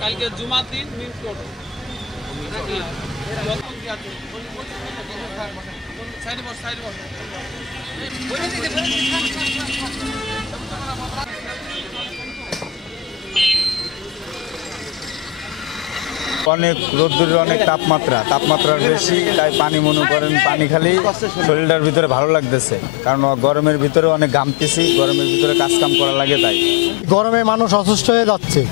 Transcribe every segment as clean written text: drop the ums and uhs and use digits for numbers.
কালকে জুমার দিন অনেক রোদ্দুরের অনেক তাপমাত্রা বেশি, তাই পানি মনে করেন পানি খালি শরীরটার ভিতরে ভালো লাগতেছে, কারণ গরমের ভিতরে অনেক ঘামতেছি, গরমের ভিতরে কাজ কাম করা লাগে, তাই গরমে মানুষ অসুস্থ হয়ে যাচ্ছে।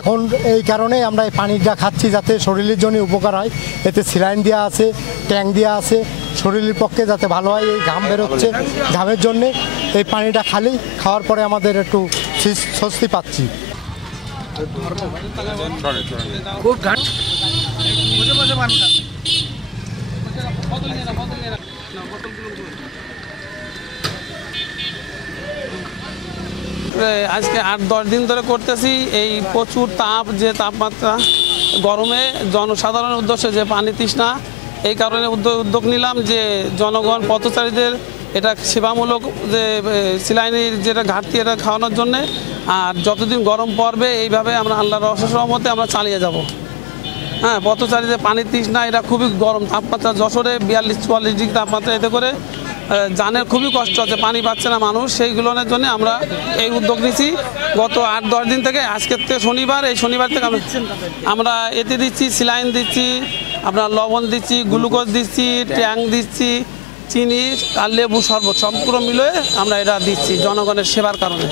এখন এই কারণেই আমরা এই পানিটা খাচ্ছি যাতে শরীরের জন্য উপকার হয়। এতে স্যালাইন দেওয়া আছে, ট্যাঙ্ক দেওয়া আছে, শরীরের পক্ষে যাতে ভালো হয়। এই ঘাম বেরোচ্ছে, ঘামের জন্যে এই পানিটা খালি খাওয়ার পরে আমাদের একটু স্বস্তি পাচ্ছি। খুব আজকে 8-10 দিন ধরে করতেছি। এই প্রচুর যে তাপমাত্রা, গরমে জনসাধারণের উদ্দেশ্যে যে পানি তৃষ্ণা, এই কারণে উদ্যোগ নিলাম যে জনগণ পথচারীদের এটা সেবামূলক যে স্যালাইনের যেটা ঘাটতি এটা খাওয়ানোর জন্যে। আর যতদিন গরম পড়বে এইভাবে আমরা আল্লাহর অশেষ রহমতে আমরা চালিয়ে যাব। হ্যাঁ, পথচারীদের পানির তৃষ্ণা, এটা খুবই গরম তাপমাত্রা, যশোরে 42-44 ডিগ্রি তাপমাত্রা, এতে করে জানের খুবই কষ্ট হচ্ছে, পানি পাচ্ছে না মানুষ। সেইগুলোর জন্য আমরা এই উদ্যোগ নিয়েছি গত 8-10 দিন থেকে। আজকের থেকে শনিবার, এই শনিবার থেকে আমরা এতে দিচ্ছি, স্যালাইন দিচ্ছি, আপনার লবণ দিচ্ছি, গ্লুকোজ দিচ্ছি, ট্যাঙ্ক দিচ্ছি, চিনি আর লেবু শরবত সম্পূর্ণ মিলিয়ে আমরা এটা দিচ্ছি জনগণের সেবার কারণে।